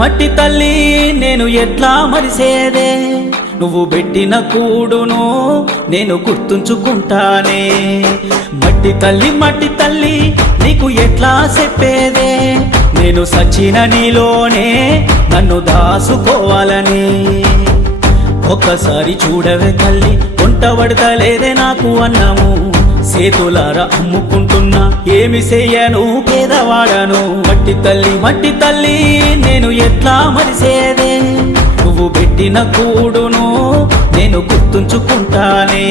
మట్టి తల్లి నేను ఎట్లా మరిసేదే, నువ్వు పెట్టిన కూడును నేను గుర్తుంచుకుంటానే. మట్టి తల్లి నీకు ఎట్లా చెప్పేదే, నేను సచిన నీలోనే నన్ను దాసుకోవాలని. ఒక్కసారి చూడవే తల్లి, వంట పడతలేదే నాకు అన్నము, సేతులారా అమ్ముకుంటున్నా ఏమి చెయ్యను పేదవాడను. మట్టి తల్లి నేను ఎట్లా మరిసేదే, నువ్వు పెట్టిన కూడును నేను గుర్తుంచుకుంటానే.